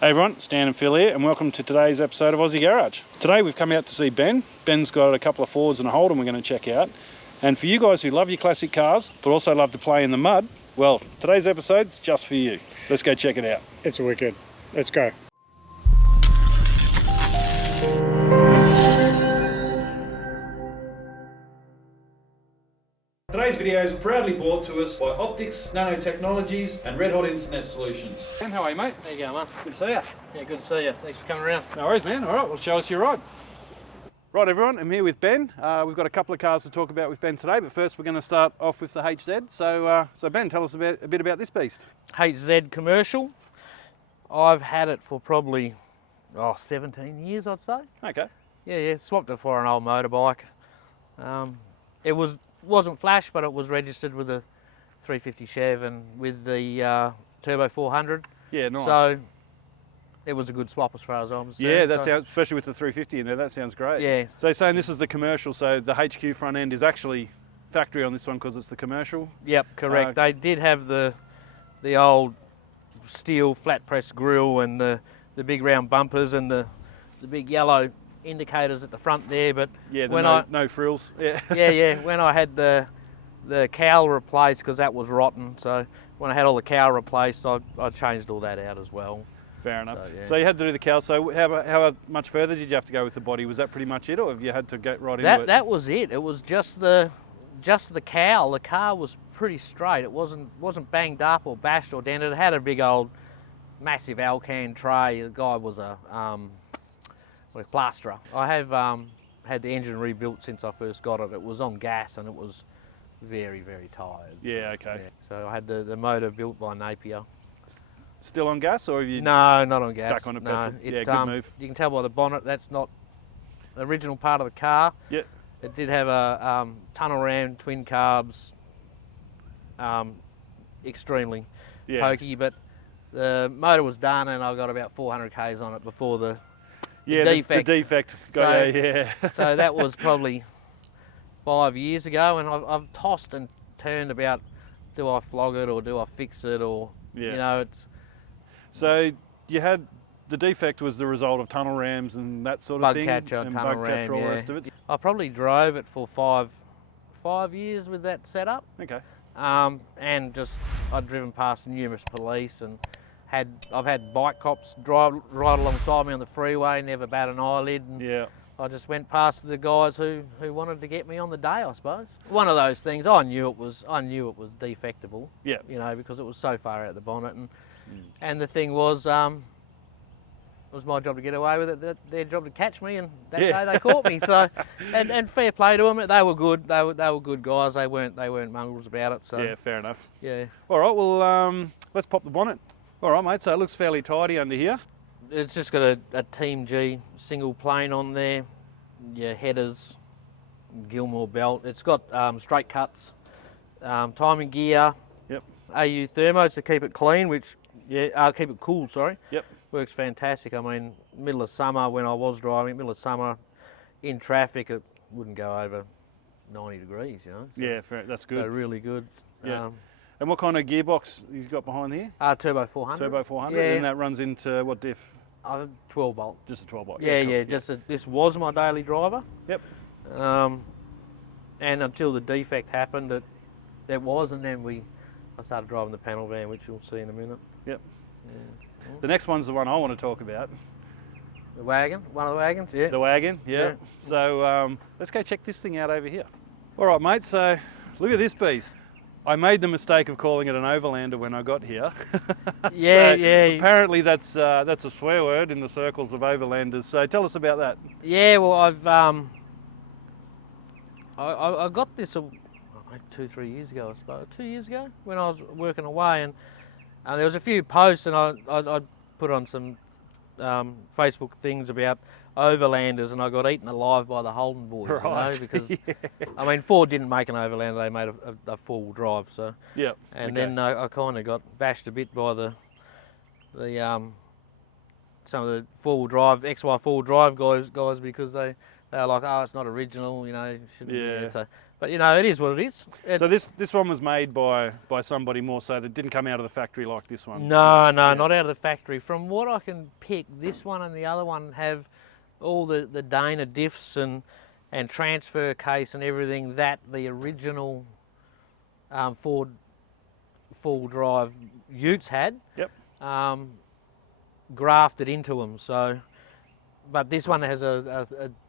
Hey everyone, Stan and Phil here, and welcome to today's episode of Aussie Garage. Today we've come out to see Ben. Ben's got a couple of Fords and a Holden we're going to check out. And for you guys who love your classic cars, but also love to play in the mud, well, today's episode's just for you. Let's go check it out. It's wicked. Let's go. Today's video is proudly brought to us by Optics, Nanotechnologies and Red Hot Internet Solutions. Ben, how are you, mate? There you go, mate. Good to see you. Yeah, good to see you. Thanks for coming around. No worries, man. All right, well, show us your ride. Right, everyone, I'm here with Ben. We've got a couple of cars to talk about with Ben today, but first we're going to start off with the HZ. So Ben, tell us a bit about this beast. HZ commercial. I've had it for probably 17 years, I'd say. Okay. Yeah, swapped it for an old motorbike. It wasn't flash, but it was registered with a 350 Chev and with the Turbo 400. Yeah, nice. So it was a good swap as far as I'm concerned. Yeah, that sounds, especially with the 350 in there, that sounds great. Yeah. So you're saying this is the commercial, so the HQ front end is actually factory on this one because it's the commercial? Yep, correct. They did have the old steel flat press grille and the big round bumpers and the big yellow indicators at the front there, but yeah, when no frills. Yeah. yeah, when I had the cowl replaced, because that was rotten, so when I had all the cowl replaced, I changed all that out as well. Fair enough. So, yeah. So you had to do the cowl. So how much further did you have to go with the body? Was that pretty much it, or have you had to get right into it? That was it. It was just the cowl. The car was pretty straight. It wasn't banged up or bashed or dented. It had a big old massive Alcan tray. The guy was a plasterer. I have had the engine rebuilt since I first got it. It was on gas and it was very, very tired. Yeah, okay. Yeah. So I had the motor built by Napier. Still on gas, or have you? No, not on gas. Back on a petrol? Yeah, good move. You can tell by the bonnet that's not the original part of the car. Yeah. It did have a tunnel ram, twin carbs, extremely pokey, but the motor was done and I got about 400 k's on it before the defect. The defect. Yeah. So that was probably 5 years ago, and I've tossed and turned about, do I flog it or do I fix it, or it's. So you had the defect was the result of tunnel rams and that sort of thing. Bug catcher, tunnel ram, all the rest of it. I probably drove it for five years with that setup. Okay. And just I'd driven past numerous police and I've had bike cops drive right alongside me on the freeway, never bat an eyelid. And yeah. I just went past the guys who wanted to get me on the day, I suppose. One of those things. I knew it was defectable. Yeah. Because it was so far out the bonnet, and the thing was, it was my job to get away with it. Their job to catch me, and that day they caught me. So, and fair play to them. They were good. They were good guys. They weren't mongrels about it. So yeah, fair enough. Yeah. All right. Well, let's pop the bonnet. All right, mate. So it looks fairly tidy under here. It's just got a Team G single plane on there. Yeah, headers, Gilmore belt. It's got straight cuts, timing gear. Yep. AU thermos to keep it clean, which keep it cool. Sorry. Yep. Works fantastic. I mean, middle of summer when I was driving, middle of summer in traffic, it wouldn't go over 90 degrees. So, yeah, fair. That's good. So really good. Yeah. And what kind of gearbox he's got behind here? Turbo 400. Turbo 400, yeah. And that runs into what diff? 12 bolt. Just a 12 bolt. Yeah, cool. This was my daily driver. Yep. And until the defect happened, it was, and then I started driving the panel van, which you'll see in a minute. Yep. Yeah. The next one's the one I want to talk about. The Wagon, one of the wagons, yeah. The Wagon, yeah. So let's go check this thing out over here. All right, mate, so look at this beast. I made the mistake of calling it an overlander when I got here. Yeah. Apparently that's a swear word in the circles of overlanders. So tell us about that. Yeah, well, I got this 2-3 years ago, I suppose. 2 years ago when I was working away, and there was a few posts, and I put on some Facebook things about overlanders, and I got eaten alive by the Holden boys, right. Because I mean, Ford didn't make an overlander; they made a four-wheel drive. So yeah, and then I kind of got bashed a bit by the some of the four-wheel drive XY four-wheel drive guys because they were like, oh, it's not original, shouldn't be. So But you know, it is what it is. So this one was made by somebody more so that didn't come out of the factory like this one. No, Yeah. not out of the factory. From what I can pick, this one and the other one have all the Dana diffs and transfer case and everything that the original Ford full drive utes had. Yep. Grafted into them. So, but this one has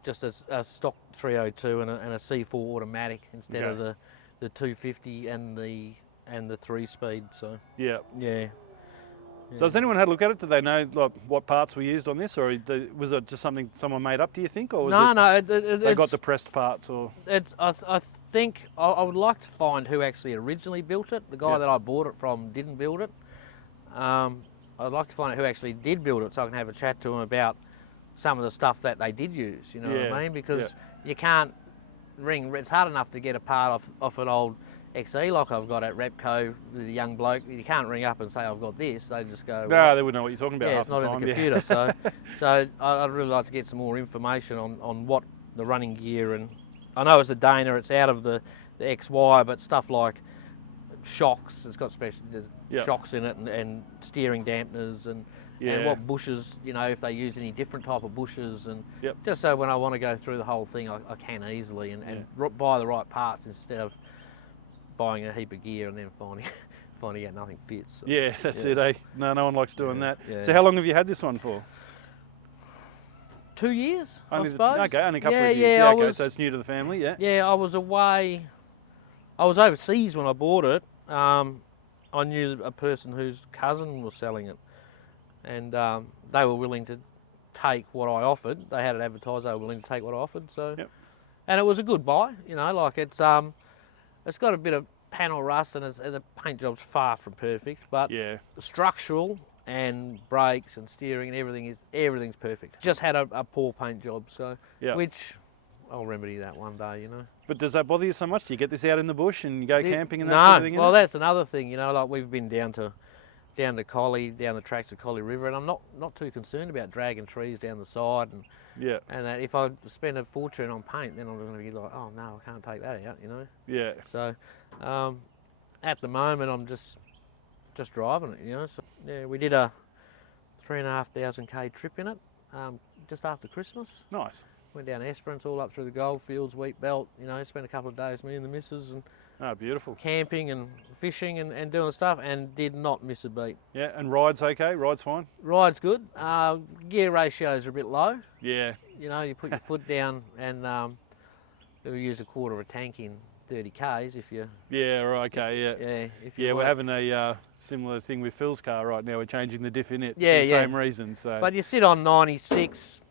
just a stock 302 and a C4 automatic instead of the 250 and the 3-speed. So Yeah. yeah. So has anyone had a look at it? Do they know like what parts were used on this, or was it just something someone made up? Do you think, or was they got the pressed parts? Or I think I would like to find who actually originally built it. The guy that I bought it from didn't build it. I'd like to find out who actually did build it, so I can have a chat to him about some of the stuff that they did use. You know what I mean? Because you can't ring. It's hard enough to get a part off an old XE like I've got at Repco with a young bloke. You can't ring up and say I've got this. They just go. No, they wouldn't know what you're talking about. Yeah, half it's not the time. in the computer. So I'd really like to get some more information on what the running gear, and I know it's a Dana. It's out of the XY, but stuff like shocks. It's got special shocks in it and steering dampeners and what bushes. You know, if they use any different type of bushes and just so when I want to go through the whole thing, I can easily and buy the right parts instead of buying a heap of gear and then finding out nothing fits. So, yeah, that's it, eh? No one likes doing that. Yeah. So how long have you had this one for? 2 years, I suppose. Okay, only a couple of years. Yeah, okay, so it's new to the family, yeah? Yeah, I was away. I was overseas when I bought it. I knew a person whose cousin was selling it, and they were willing to take what I offered. They had it advertised. They were willing to take what I offered. So, and it was a good buy. You know, like it's got a bit of panel rust and the paint job's far from perfect, but structural and brakes and steering and everything's perfect. Just had a poor paint job, so which I'll remedy that one day, you know. But does that bother you so much? Do you get this out in the bush and you go camping and that sort of thing? Well, that's another thing, you know. Like we've been down to Collie, down the tracks of Collie River, and I'm not too concerned about dragging trees down the side and that if I spend a fortune on paint, then I'm going to be like, oh no, I can't take that out, you know. Yeah. So at the moment, I'm just driving it, you know. So yeah, we did a 3,500k trip in it just after Christmas. Nice. Went down Esperance, all up through the goldfields, wheat belt, you know, spent a couple of days, me and the missus, and beautiful. Camping and fishing and doing stuff, and did not miss a beat. Yeah, and ride's okay? Ride's fine? Ride's good. Gear ratios are a bit low. Yeah. You know, you put your foot down and you'll use a quarter of a tank in 30 Ks if you... Yeah, right, okay, yeah. We're having a similar thing with Phil's car right now. We're changing the diff in it for the same reason. So. But you sit on 96,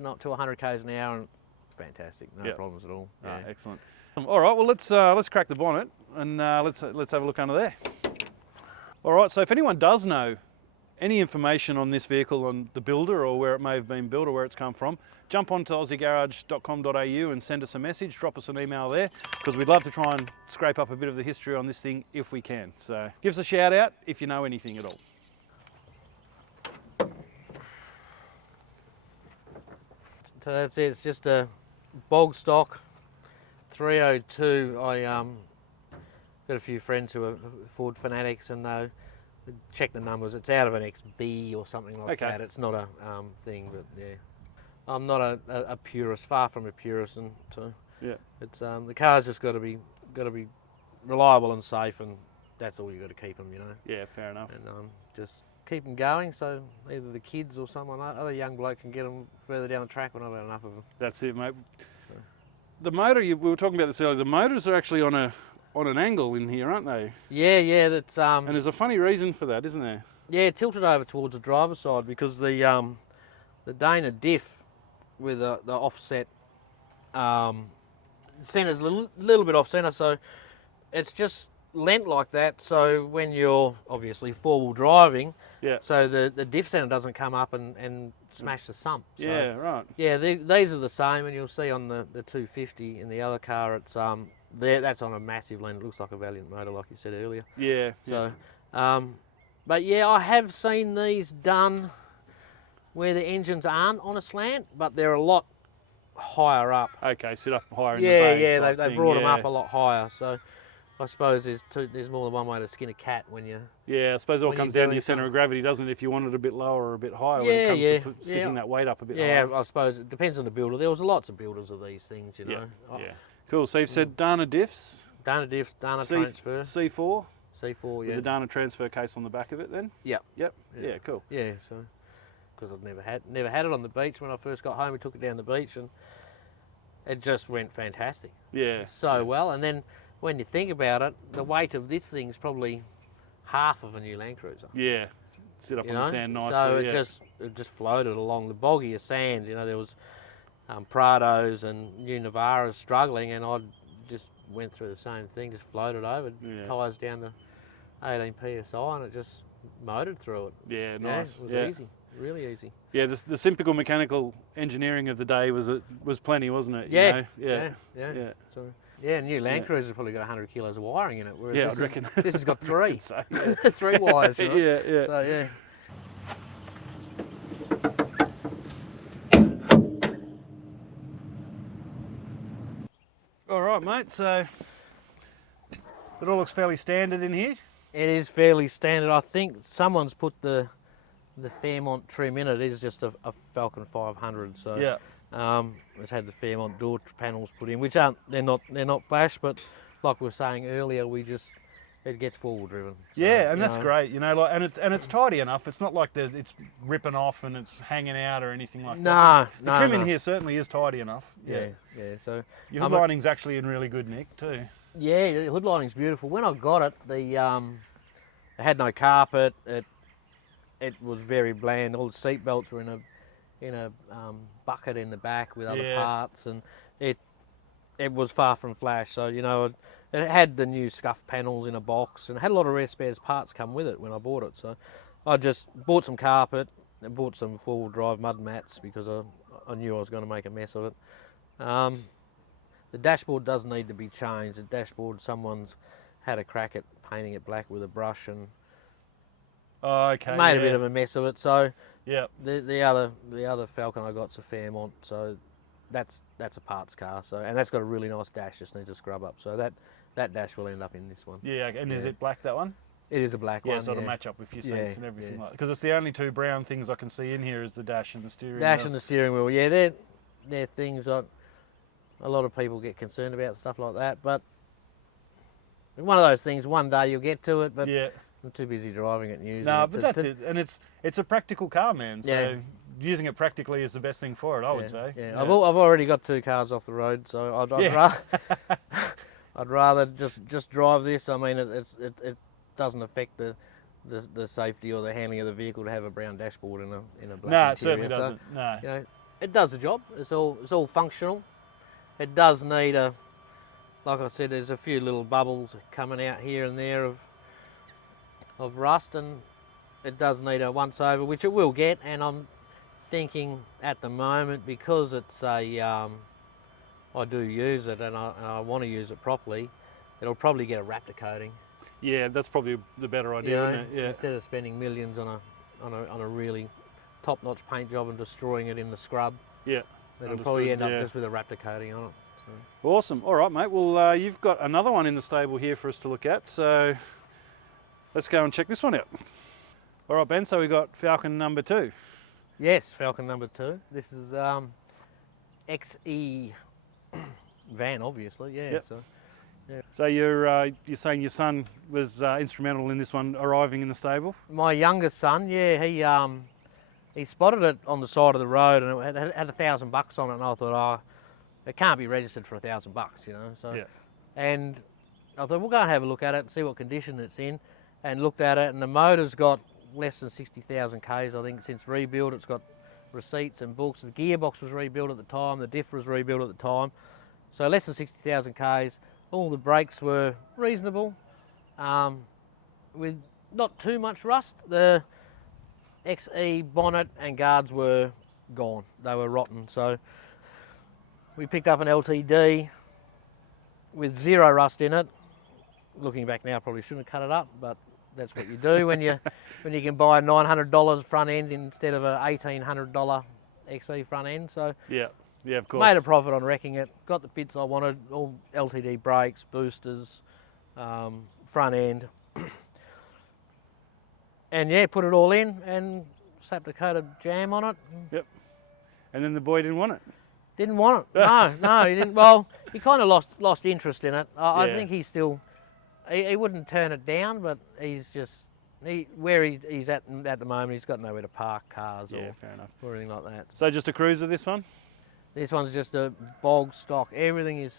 not to 100 Ks an hour, and fantastic, no problems at all. Yeah. Excellent. All right, well let's crack the bonnet and let's have a look under there. All right, so if anyone does know any information on this vehicle, on the builder or where it may have been built or where it's come from, jump onto aussiegarage.com.au and send us a message, drop us an email there, because we'd love to try and scrape up a bit of the history on this thing if we can. So give us a shout out if you know anything at all. So that's it, it's just a bog stock 302. I got a few friends who are Ford fanatics and they check the numbers. It's out of an XB or something like that. It's not a thing, but yeah. I'm not a purist, far from a purist, and so it's the car's just got to be reliable and safe, and that's all you got to keep them, you know. Yeah, fair enough. And just keep them going, so either the kids or someone other young bloke can get them further down the track when I've had enough of them. That's it, mate. So. The motor, we were talking about this earlier. The motors are actually on an angle in here, aren't they? Yeah. That's and there's a funny reason for that, isn't there? Yeah, tilted over towards the driver's side because the Dana Diff with the offset center's a little bit off center, so it's just lent like that. So when you're obviously four-wheel driving, so the diff center doesn't come up and smash the sump. So, yeah, right. Yeah, these are the same, and you'll see on the 250 in the other car, it's that's on a massive lens. It looks like a Valiant motor, like you said earlier. Yeah. So, but yeah, I have seen these done where the engines aren't on a slant, but they're a lot higher up. Okay, sit up higher in the Yeah, bay. yeah, type they thing, brought them yeah. up a lot higher. So I suppose there's more than one way to skin a cat when you. Yeah, I suppose it all when you're comes down to doing your centre of gravity, doesn't it? If you want it a bit lower or a bit higher when it comes to sticking that weight up a bit Yeah, higher. I suppose it depends on the builder. There was lots of builders of these things, you know. Yeah. Cool. So you've said Dana diffs. Dana diffs, Dana transfer. C4. C4, yeah. With the Dana transfer case on the back of it then? Yep. Yep. Yeah, cool. Yeah, so because I've never had it on the beach. When I first got home, we took it down the beach and it just went fantastic. Yeah. So well, and then when you think about it, the weight of this thing's probably half of a new Land Cruiser. Yeah. Sit up on the sand nicely. So it just floated along the boggier sand. You know, there was Prados and new Navaras struggling, and I just went through the same thing, just floated over, tyres down to 18 psi, and it just motored through it. Yeah, nice. It was easy, really easy. Yeah, the simple mechanical engineering of the day was plenty, wasn't it? Yeah, you know? yeah. So, new Land Cruiser's probably got 100 kilos of wiring in it. Whereas I reckon. This has got 3. So, 3 wires. Right? Yeah. So, yeah. All right, mate. So it all looks fairly standard in here. It is fairly standard. I think someone's put the Fairmont trim in it. It is just a Falcon 500. So it's had the Fairmont door panels put in, which they're not flash, but like we were saying earlier, it gets forward driven. So, yeah, and that's great. You know, and it's tidy enough. It's not like it's ripping off and it's hanging out or anything like that. The trim in here certainly is tidy enough. Yeah. So your hood lining's actually in really good nick too. Yeah, the hood lining's beautiful. When I got it, it had no carpet. It was very bland. All the seat belts were in a bucket in the back with other parts, and it was far from flash. So you know, it had the new scuff panels in a box, and it had a lot of rare spares parts come with it when I bought it. So I just bought some carpet and bought some four-wheel drive mud mats because I knew I was going to make a mess of it. The dashboard does need to be changed. The dashboard, someone's had a crack at painting it black with a brush and made a bit of a mess of it. So the other Falcon I got's a Fairmont, so that's a parts car. So and that's got a really nice dash, just needs a scrub up. So that dash will end up in this one. Yeah, and is it black, that one? It is a black one. Yeah, so it'll match up with your seats and everything like that. Because it's the only two brown things I can see in here is the dash and the steering wheel. Dash and the steering wheel. Yeah, they're things that a lot of people get concerned about, stuff like that. But one of those things, one day you'll get to it, but I'm too busy driving it and using it. No, but that's it. And it's a practical car, man. So using it practically is the best thing for it, I would say. Yeah. I've already got 2 cars off the road, so I'd rather just drive this. I mean, it doesn't affect the safety or the handling of the vehicle to have a brown dashboard in a black No, interior. it certainly doesn't. So, no. You know, it does the job. It's all functional. It does need like I said, there's a few little bubbles coming out here and there of rust, and it does need a once over, which it will get. And I'm thinking at the moment, because it's I do use it and I want to use it properly, it'll probably get a Raptor coating. Yeah, that's probably the better idea, isn't it? Yeah. Instead of spending millions on a really top-notch paint job and destroying it in the scrub. Yeah. It'll probably end up just with a Raptor coating on it. So. Awesome. All right, mate. Well, you've got another one in the stable here for us to look at, so let's go and check this one out. All right, Ben, so we got Falcon number 2. Yes, Falcon number 2. This is XE van, obviously. Yeah. Yep. So, so you're saying your son was instrumental in this one arriving in the stable? My youngest son, he spotted it on the side of the road, and it had $1,000 on it, and I thought, it can't be registered for $1,000, you know. So, and I thought we'll go and have a look at it and see what condition it's in, and looked at it, and the motor's got less than 60,000 Ks, I think, since rebuild. It's got receipts and books. The gearbox was rebuilt at the time. The diff was rebuilt at the time. So less than 60,000 Ks. All the brakes were reasonable, with not too much rust. The XE bonnet and guards were gone. They were rotten. So we picked up an LTD with 0 rust in it. Looking back now, probably shouldn't have cut it up, but that's what you do when you can buy a $900 front end instead of a $1,800 XE front end. So Yeah, of course. Made a profit on wrecking it. Got the bits I wanted, all LTD brakes, boosters, front end. And yeah, put it all in and slapped a coat of jam on it. Yep. And then the boy didn't want it. Didn't want it. No, he didn't. Well, he kind of lost interest in it. I think he still, he wouldn't turn it down, but he's just, where he's at the moment, he's got nowhere to park cars Fair enough. or anything like that. So just a cruiser, this one? This one's just a bog stock. Everything is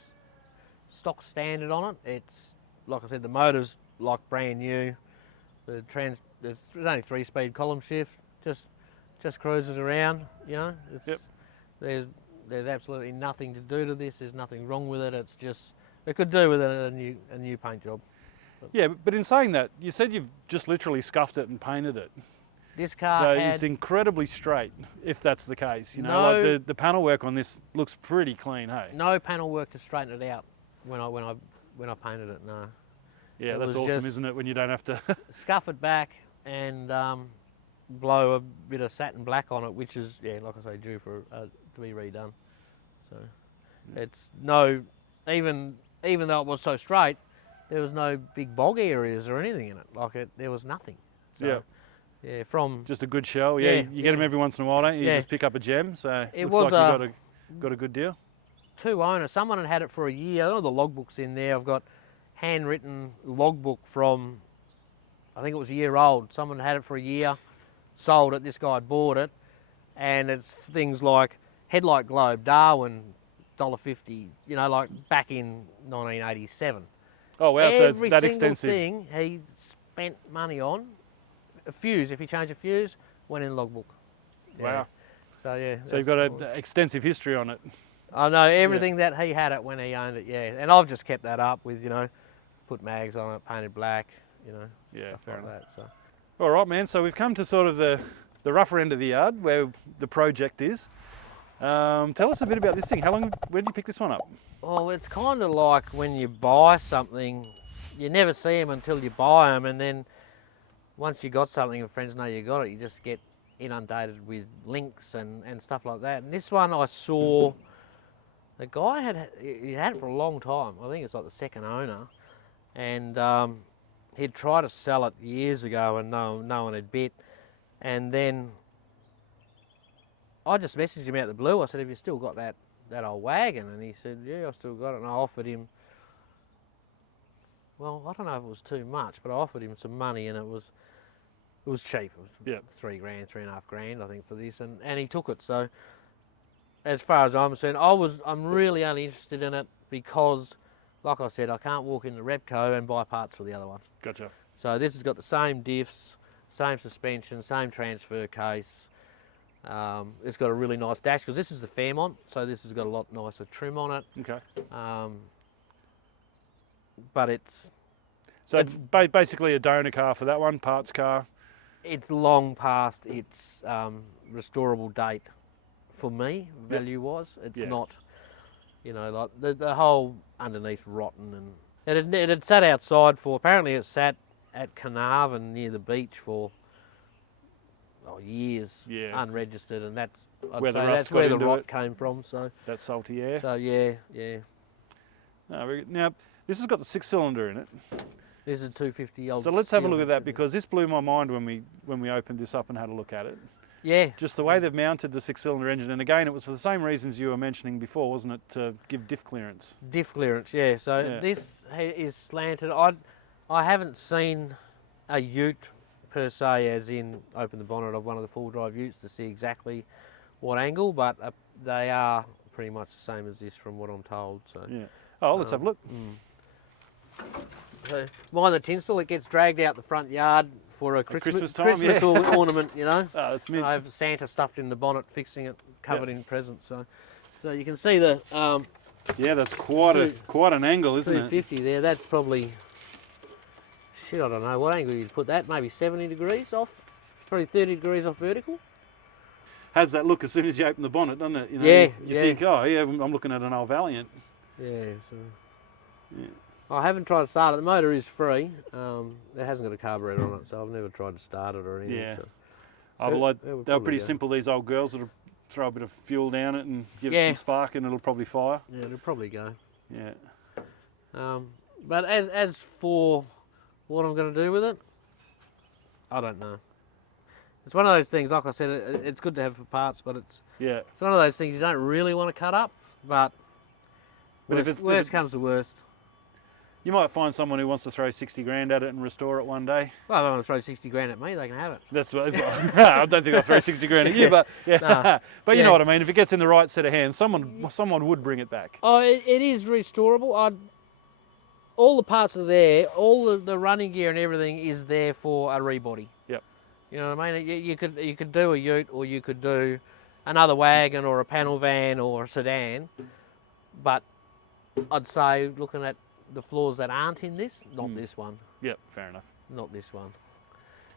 stock standard on it. It's, like I said, the motor's like brand new. There's only 3-speed column shift. Just cruises around, you know. There's absolutely nothing to do to this. There's nothing wrong with it. It's just, it could do with a new paint job. Yeah, but in saying that, you said you've just literally scuffed it and painted it. This car So had, it's incredibly straight, if that's the case. You know, like the panel work on this looks pretty clean, hey? no panel work to straighten it out when I painted it. No. Yeah, It that's was awesome, just- isn't it? When you don't have to. Scuff it back and blow a bit of satin black on it, which is, like I say, due for to be redone. So it's no, even though it was so straight, there was no big bog areas or anything in it. Like there was nothing. So, yeah, from Just a good shell. Yeah, you get them every once in a while, don't you? You Yeah. just pick up a gem. So It looks was like you got a good deal. 2 owners. Someone had it for a year. All the logbooks in there. I've got handwritten logbook from, I think it was a year old. Someone had it for a year, sold it. This guy bought it, and it's things like headlight globe, Darwin, $1.50. You know, like back in 1987. Oh wow, so Every it's that single extensive. thing he spent money on. A fuse, if he changed a fuse, went in the logbook. Wow. So yeah. So you've got an extensive history on it. I know everything that he had it when he owned it, and I've just kept that up with, you know, put mags on it, painted black, you know, stuff fair like enough. that. So All right, man. So we've come to sort of the rougher end of the yard where the project is. Tell us a bit about this thing. When did you pick this one up? well, it's kind of like when you buy something, you never see them until you buy them, and then once you got something and friends know you got it, you just get inundated with links and stuff like that. And this one I saw, the guy had it for a long time. I think it's like the second owner, and he'd tried to sell it years ago and no one had bid. And then I just messaged him out of the blue. I said, have you still got that old wagon? And he said, yeah, I still got it. And I offered him, well, I don't know if it was too much, but I offered him some money, and it was cheap. It was $3 grand, $3.5 grand, I think, for this, and he took it. So as far as I'm concerned, I'm really only interested in it because, like I said, I can't walk into Repco and buy parts for the other one. Gotcha. So this has got the same diffs, same suspension, same transfer case. It's got a really nice dash because this is the Fairmont, so this has got a lot nicer trim on it. Okay. But it's basically a donor car for that one, parts car. it's long past its restorable date for me, value-wise. It's not, you know, like the whole underneath rotten, and it had sat outside for, apparently it sat at Carnarvon near the beach for years, unregistered, and that's Where the rust that's got where the into rot it. came from. So That salty air. so yeah. No, very good. Now, this has got the 6-cylinder in it. There's a 250 old. So let's have a look steel at that, engine. because this blew my mind when we opened this up and had a look at it. Yeah. Just the way they've mounted the 6-cylinder engine, and again, it was for the same reasons you were mentioning before, wasn't it? To give diff clearance. Diff clearance, yeah. So this is slanted. I haven't seen a ute per se, as in open the bonnet of one of the full drive utes to see exactly what angle, but they are pretty much the same as this from what I'm told. So Yeah. Oh, let's have a look. So mind the tinsel, it gets dragged out the front yard for a Christmas time, Christmas ornament, you know. Oh, that's mint. I have Santa stuffed in the bonnet, fixing it, covered in presents. So you can see the Yeah, that's quite an angle, isn't it? 250 there. That's probably, shit, I don't know what angle you'd put that. Maybe 70 degrees off, probably 30 degrees off vertical. Has that look as soon as you open the bonnet, doesn't it? You know, Yeah, you think, oh yeah, I'm looking at an old Valiant. Yeah. So. Yeah. I haven't tried to start it. The motor is free. It hasn't got a carburetor on it, so I've never tried to start it or anything. Yeah. So. Oh, well, It would they were probably pretty go. simple, these old girls that are throw a bit of fuel down it and give it Yeah. some spark, and it'll probably fire. Yeah, it'll probably go. Yeah. But as for what I'm going to do with it, I don't know. It's one of those things, like I said, it's good to have for parts, but it's one of those things you don't really want to cut up, but if worst comes to worst. You might find someone who wants to throw 60 grand at it and restore it one day. Well, they want to throw 60 grand at me, they can have it. That's what I don't think I'll throw 60 grand at you, but yeah. Nah. But you know what I mean. If it gets in the right set of hands, someone would bring it back. Oh, it is restorable. All the parts are there, all the running gear and everything is there for a rebody. Yep. You know what I mean? You could do a ute, or you could do another wagon or a panel van or a sedan, but I'd say, looking at the floors that aren't in this, not this one. Yep, fair enough. Not this one.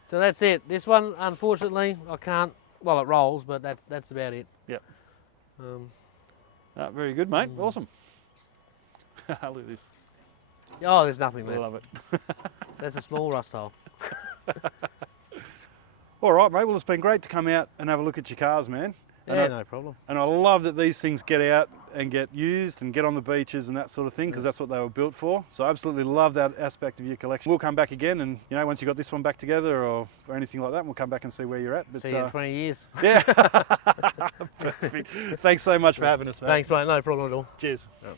So that's it. This one, unfortunately, I can't. Well, it rolls, but that's about it. Yep. Very good, mate. Awesome. Look at this. Oh, there's nothing I left. love it. That's a small rust hole. All right, mate. Well, it's been great to come out and have a look at your cars, man. Yeah, no problem. And I love that these things get out and get used and get on the beaches and that sort of thing, because that's what they were built for. So I absolutely love that aspect of your collection. We'll come back again, and once you got this one back together or anything like that, we'll come back and see where you're at. But, see you in 20 years. Yeah. Perfect. Thanks so much for having us, mate. Thanks, mate. No problem at all. Cheers. Yep.